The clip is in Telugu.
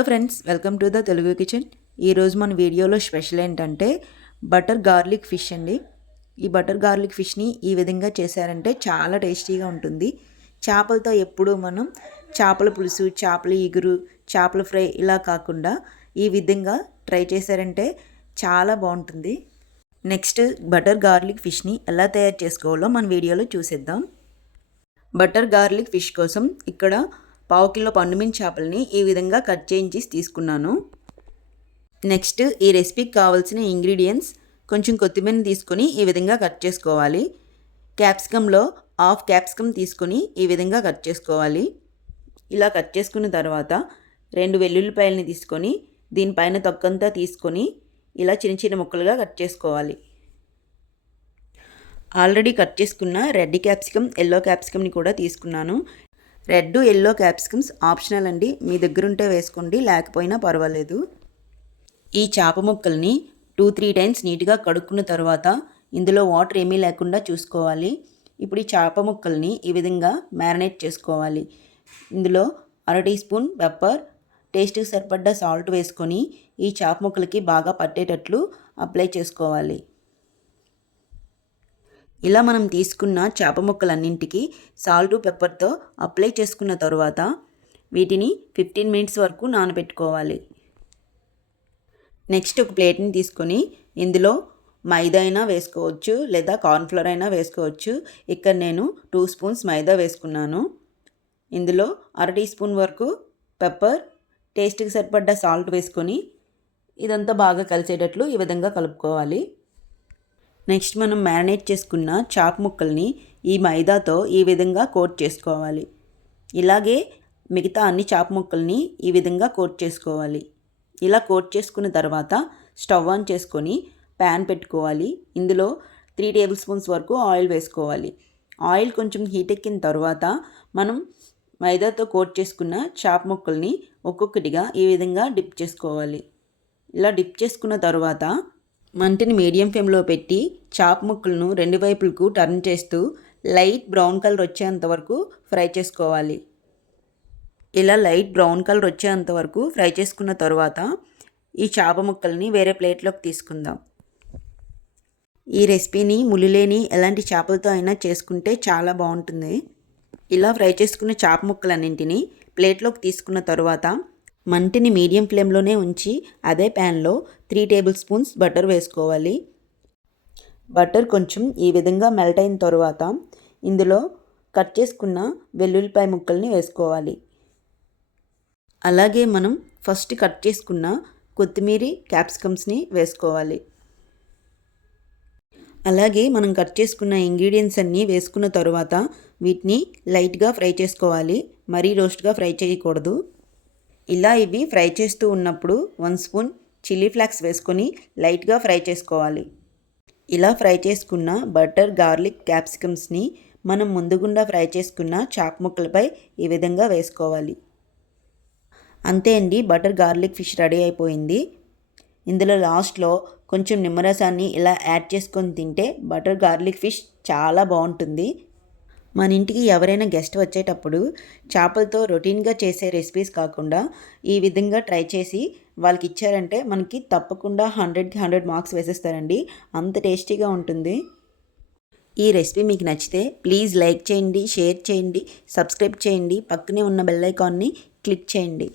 Hello friends welcome to the Telugu kitchen ఈరోజు మన వీడియోలో స్పెషల్ ఏంటంటే బటర్ గార్లిక్ ఫిష్ అండి. ఈ బటర్ గార్లిక్ ఫిష్ని ఈ విధంగా చేశారంటే చాలా టేస్టీగా ఉంటుంది. చేపలతో ఎప్పుడూ మనం చేపల పులుసు చేపల ఇగురు చేపల ఫ్రై ఇలా కాకుండా ఈ విధంగా ట్రై చేశారంటే చాలా బాగుంటుంది. నెక్స్ట్ బటర్ గార్లిక్ ఫిష్ని ఎలా తయారు చేసుకోవాలో మన వీడియోలో చూసేద్దాం. బటర్ గార్లిక్ ఫిష్ కోసం ఇక్కడ పావు కిలో పండుమిన్ చేపల్ని ఈ విధంగా కట్ చేయించి తీసుకున్నాను. నెక్స్ట్ ఈ రెసిపీకి కావాల్సిన ఇంగ్రీడియంట్స్ కొంచెం కొత్తిమీరని తీసుకొని ఈ విధంగా కట్ చేసుకోవాలి. క్యాప్సికంలో హాఫ్ క్యాప్సికమ్ తీసుకొని ఈ విధంగా కట్ చేసుకోవాలి. ఇలా కట్ చేసుకున్న తర్వాత రెండు వెల్లుల్లిపాయలని తీసుకొని దీనిపైన తొక్కంతా తీసుకొని ఇలా చిన్న చిన్న ముక్కలుగా కట్ చేసుకోవాలి. ఆల్రెడీ కట్ చేసుకున్న రెడ్ క్యాప్సికమ్ ఎల్లో క్యాప్సికమ్ని కూడా తీసుకున్నాను. రెడ్ ఎల్లో క్యాప్సికమ్స్ ఆప్షనల్ అండి. మీ దగ్గర ఉంటే వేసుకోండి లేకపోయినా పర్వాలేదు. ఈ చేప ముక్కల్ని టూ త్రీ టైమ్స్ నీట్గా కడుక్కున్న తర్వాత ఇందులో వాటర్ ఏమీ లేకుండా చూసుకోవాలి. ఇప్పుడు ఈ చేప ముక్కల్ని ఈ విధంగా మ్యారినేట్ చేసుకోవాలి. ఇందులో అర టీ స్పూన్ పెప్పర్ టేస్ట్కి సరిపడ్డ సాల్ట్ వేసుకొని ఈ చేప ముక్కలకి బాగా పట్టేటట్లు అప్లై చేసుకోవాలి. ఇలా మనం తీసుకున్న చేప ముక్కలన్నింటికి సాల్ట్ పెప్పర్తో అప్లై చేసుకున్న తరువాత వీటిని ఫిఫ్టీన్ మినిట్స్ వరకు నానబెట్టుకోవాలి. నెక్స్ట్ ఒక ప్లేట్ని తీసుకొని ఇందులో మైదా అయినా వేసుకోవచ్చు లేదా కార్న్ఫ్లోర్ అయినా వేసుకోవచ్చు. ఇక్కడ నేను టూ స్పూన్స్ మైదా వేసుకున్నాను. ఇందులో అర టీ స్పూన్ వరకు పెప్పర్ టేస్ట్కి సరిపడ్డ సాల్ట్ వేసుకొని ఇదంతా బాగా కలిసేటట్లు ఈ విధంగా కలుపుకోవాలి. నెక్స్ట్ మనం మ్యారినేట్ చేసుకున్న చాప్ ముక్కల్ని ఈ మైదాతో ఈ విధంగా కోట్ చేసుకోవాలి. ఇలాగే మిగతా అన్ని చాప్ ముక్కల్ని ఈ విధంగా కోట్ చేసుకోవాలి. ఇలా కోట్ చేసుకున్న తర్వాత స్టవ్ ఆన్ చేసుకొని ప్యాన్ పెట్టుకోవాలి. ఇందులో త్రీ టేబుల్ స్పూన్స్ వరకు ఆయిల్ వేసుకోవాలి. ఆయిల్ కొంచెం హీట్ ఎక్కిన తర్వాత మనం మైదాతో కోట్ చేసుకున్న చాప్ ముక్కల్ని ఒక్కొక్కటిగా ఈ విధంగా డిప్ చేసుకోవాలి. ఇలా డిప్ చేసుకున్న తర్వాత మంటిని మీడియం ఫ్లేమ్లో పెట్టి చాప్ ముక్కలను రెండు వైపులకు టర్న్ చేస్తూ లైట్ బ్రౌన్ కలర్ వచ్చేంత వరకు ఫ్రై చేసుకోవాలి. ఇలా లైట్ బ్రౌన్ కలర్ వచ్చేంత వరకు ఫ్రై చేసుకున్న తర్వాత ఈ చేప ముక్కల్ని వేరే ప్లేట్లోకి తీసుకుందాం. ఈ రెసిపీని ములిలేని ఎలాంటి చేపలతో అయినా చేసుకుంటే చాలా బాగుంటుంది. ఇలా ఫ్రై చేసుకున్న చేప ముక్కలన్నింటినీ ప్లేట్లోకి తీసుకున్న తర్వాత మంటిని మీడియం ఫ్లేమ్లోనే ఉంచి అదే ప్యాన్లో త్రీ టేబుల్ స్పూన్స్ బటర్ వేసుకోవాలి. బటర్ కొంచెం ఈ విధంగా మెల్ట్ అయిన తర్వాత ఇందులో కట్ చేసుకున్న వెల్లుల్లిపాయ ముక్కల్ని వేసుకోవాలి. అలాగే మనం ఫస్ట్ కట్ చేసుకున్న కొత్తిమీర క్యాప్సికమ్స్ని వేసుకోవాలి. అలాగే మనం కట్ చేసుకున్న ఇంగ్రీడియంట్స్ అన్నీ వేసుకున్న తర్వాత వీటిని లైట్గా ఫ్రై చేసుకోవాలి. మరీ రోస్ట్గా ఫ్రై చేయకూడదు. ఇలా ఇవి ఫ్రై చేస్తూ ఉన్నప్పుడు వన్ స్పూన్ చిల్లీ ఫ్లాక్స్ వేసుకొని లైట్గా ఫ్రై చేసుకోవాలి. ఇలా ఫ్రై చేసుకున్న బటర్ గార్లిక్ క్యాప్సికమ్స్ని మనం ముందుగుండా ఫ్రై చేసుకున్న చాక్ ముక్కలపై ఈ విధంగా వేసుకోవాలి. అంతే అండి బటర్ గార్లిక్ ఫిష్ రెడీ అయిపోయింది. ఇందులో లాస్ట్లో కొంచెం నిమ్మరసాన్ని ఇలా యాడ్ చేసుకొని తింటే బటర్ గార్లిక్ ఫిష్ చాలా బాగుంటుంది. మన ఇంటికి ఎవరైనా గెస్ట్ వచ్చేటప్పుడు చేపలతో రొటీన్గా చేసే రెసిపీస్ కాకుండా ఈ విధంగా ట్రై చేసి వాళ్ళకి ఇచ్చారంటే మనకి తప్పకుండా హండ్రెడ్కి హండ్రెడ్ మార్క్స్ వేసేస్తారండి. అంత టేస్టీగా ఉంటుంది. ఈ రెసిపీ మీకు నచ్చితే ప్లీజ్ లైక్ చేయండి షేర్ చేయండి సబ్స్క్రైబ్ చేయండి పక్కనే ఉన్న బెల్ ఐకాన్ని క్లిక్ చేయండి.